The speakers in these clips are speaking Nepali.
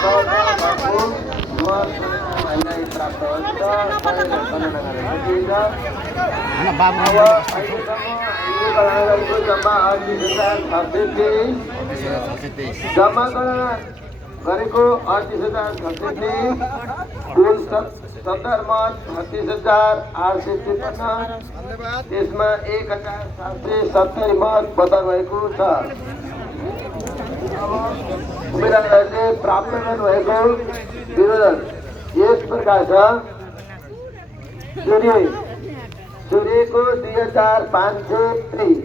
प्राप्त जम्मा गरेको 38,623 कुल 70 मत 36,853 त्यसमा 1,770 मत मतदान भएको छ। उम्मेदवारहरूले प्राप्त गर्नुभएको विरोधन यस प्रकार छ। सूर्यको 2,523,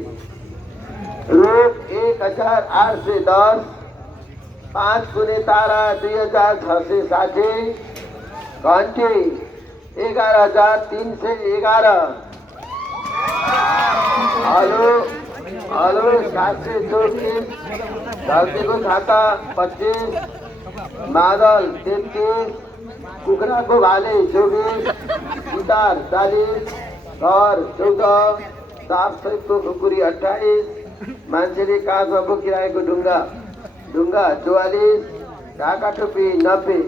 रोग 1,810, 5 गुने तारा 2,660, घन्टी 11,311, हलो 724, धरतीको छाता 25, मादल 33, कुखुराको भाले 24, गिटार 40, घर 14, साफ सहितको खुकुरी 28, मान्छेले कागजमा बोकिरहेको ढुङ्गा 44, ढाका टोपी 90,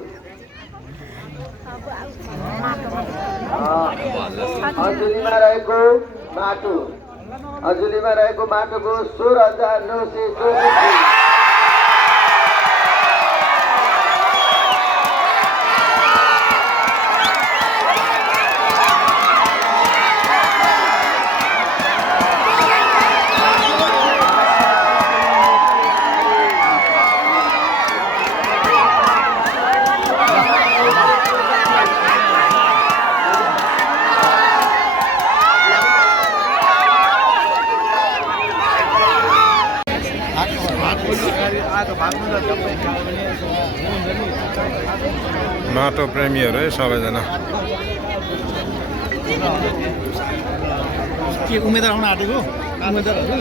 अजुलीमा रहेको माटोको 16,964। माटो प्रेमीहरू है सबैजना। के उम्मेदवार आउन आँटेको उम्मेदवारहरू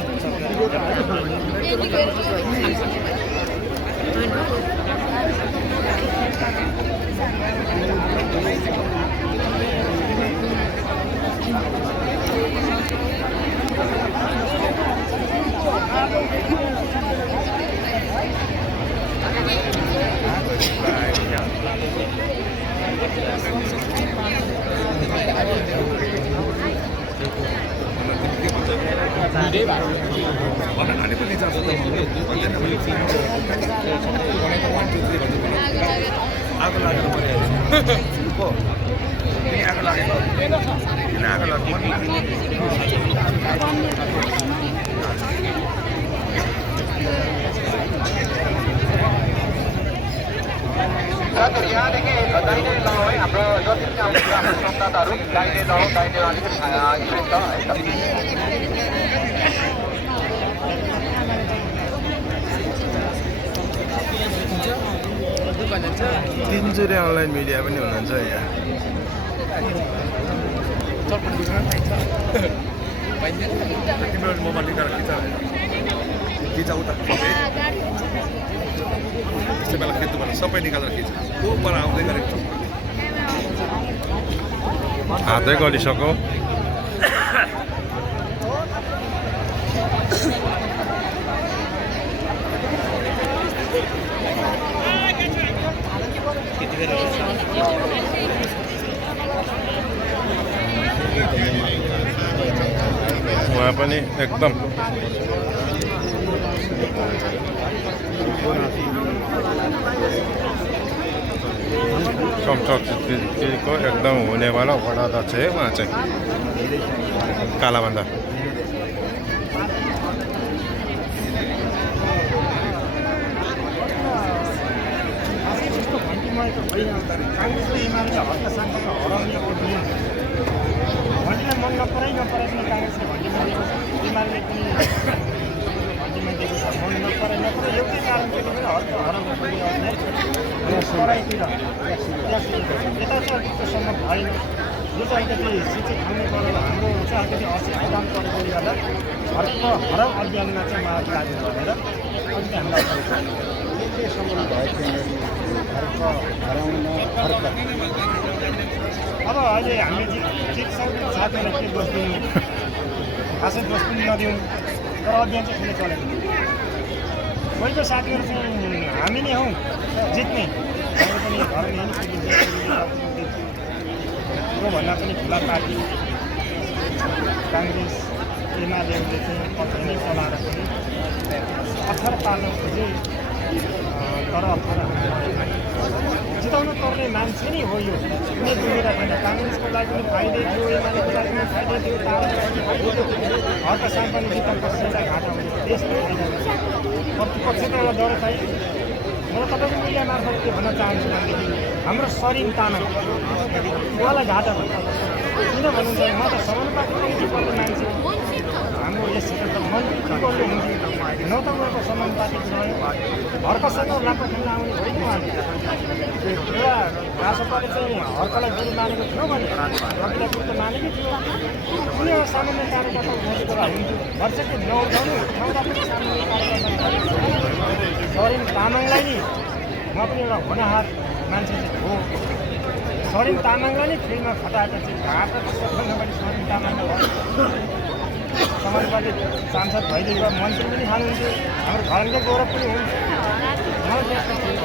यहाँदेखि दाहिने लाउँ है, हाम्रो जति पनि हाम्रो संवाददाताहरू दाहिने लाउँ, दाहिने अलिकति तिनचुरे अनलाइन मिडिया पनि हुनुहुन्छ यहाँ। तिम्रो मोबाइल निकालेर खिचा उता त्यस्तो बेला खिच्नुपर्छ, सबै निकालेर खिच ऊपर आउँदै गरेको हातै गरिसक्यो। उहाँ पनि एकदम चमचक्सीको एकदम हुनेवाला वडा अध्यक्ष है उहाँ चाहिँ कालाबन्दा। यो चाहिँ अलिकति शिक्षित हुनेबाट हाम्रो चाहिँ अलिकति अशिक्षित परेकोले गर्दा हरक अभियानमा चाहिँ उहाँहरू लाग्नु भनेर अलिकति हामीलाई अब अहिले हामी ठिक सक्दो साथीहरूलाई के दोष दिउँ, खासै दोष पनि नदिउँ, तर अभियान चाहिँ ठुलो चलेको। कोही कोही साथीहरू चाहिँ हामी नै हौँ जित्ने पनि घरमा नि त्योभन्दा पनि ठुला पार्टी काङ्ग्रेस एमालेले चाहिँ पक्कै नै चलाएर पनि 18 पाल्न खोजे तर 18 जिताउनु पर्ने मान्छे नै हो यो कुनै दुखेर छैन काङ्ग्रेसको लागि पनि फाइदै थियो एमालेको लागि पनि फाइदै थियो घरका सामान्य जित्न कसैलाई घाटा हुन्छ देशमा प्रतिपक्षको एउटा डर चाहिँ म तपाईँको मिडिया मार्फत के भन्न चाहन्छु भनेदेखि हाम्रो सरिन तामाङ उहाँलाई घाटा भन्छ किन भन्नुहुन्छ म त समानुपातिक पर्ने मान्छे हाम्रो यस क्षेत्रको मन्त्री के गर्नु हुन्थ्यो न त उहाँको समानुपातिक रह्यो हर्कसँग लापो खेल्न आउने होइन उहाँले एउटा राजसभाले चाहिँ हर्कलाई गुरु मानेको थियो भने रविलाई गुरु त मानेकै थियो कुनै एउटा सामान्य कार्यकर्ता खोजेको भए हुन्थ्यो वर्षकै नउठाउनु ठाउँमा पनि सामान्य कार्यकर्ता सरिन तामाङलाई नि म पनि एउटा होनहार मान्छे चाहिँ हो सरिन तामाङलाई नै फिल्डमा खटाएर चाहिँ घाटा सबभन्दा बढी सरिन तामाङलाई भयो समाजवादी सांसद भइदिएको मन्त्री पनि खानुहुन्थ्यो हाम्रो घरकै गौरव पनि हुन्थ्यो मलाई त्यस्तो फिल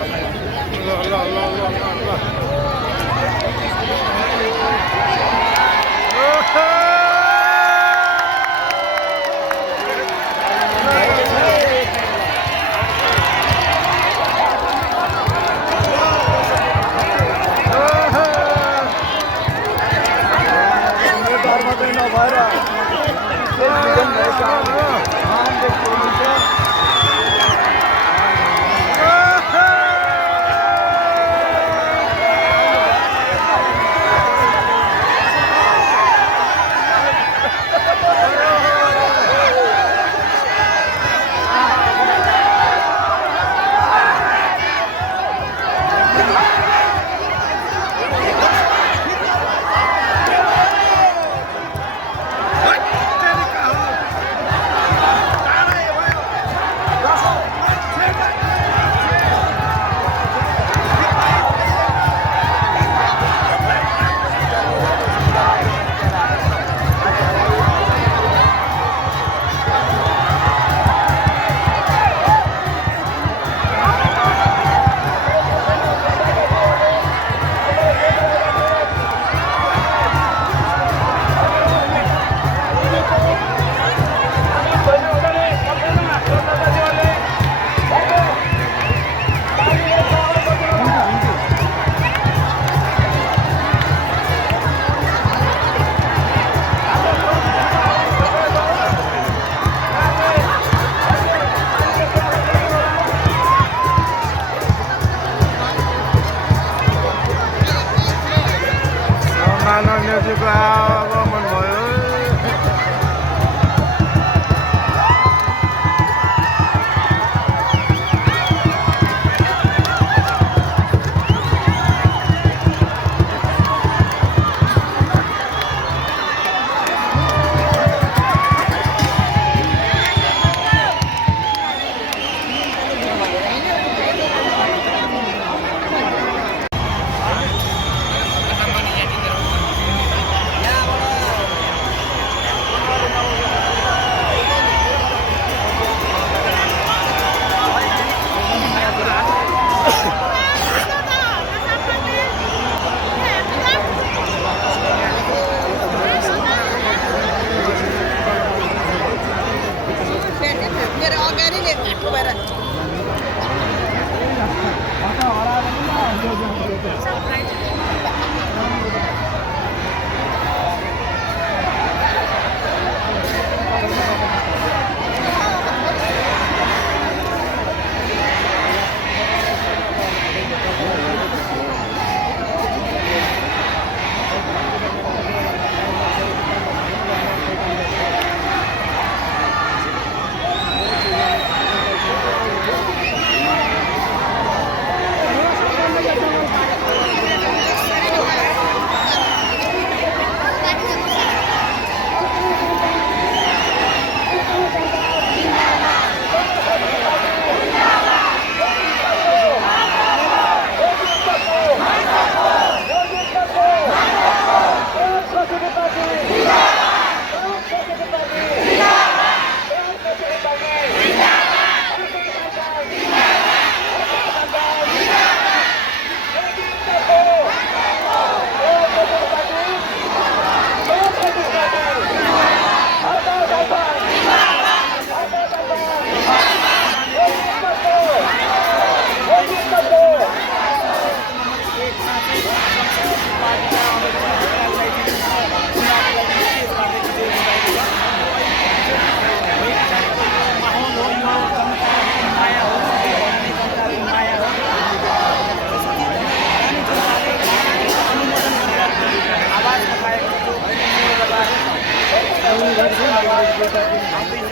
क्षेत्रबाट उहाँहरूलाई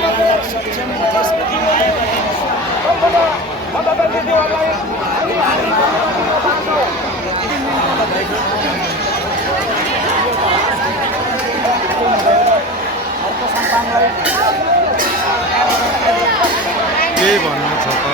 माया सक्षम र त्यसप्रति माया गर्ने अर्को सन्तानलाई के भन्नु छ त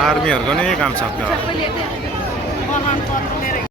आर्मीहरूको नै काम सक्छ सबैले प्रमाणपत्र लिएर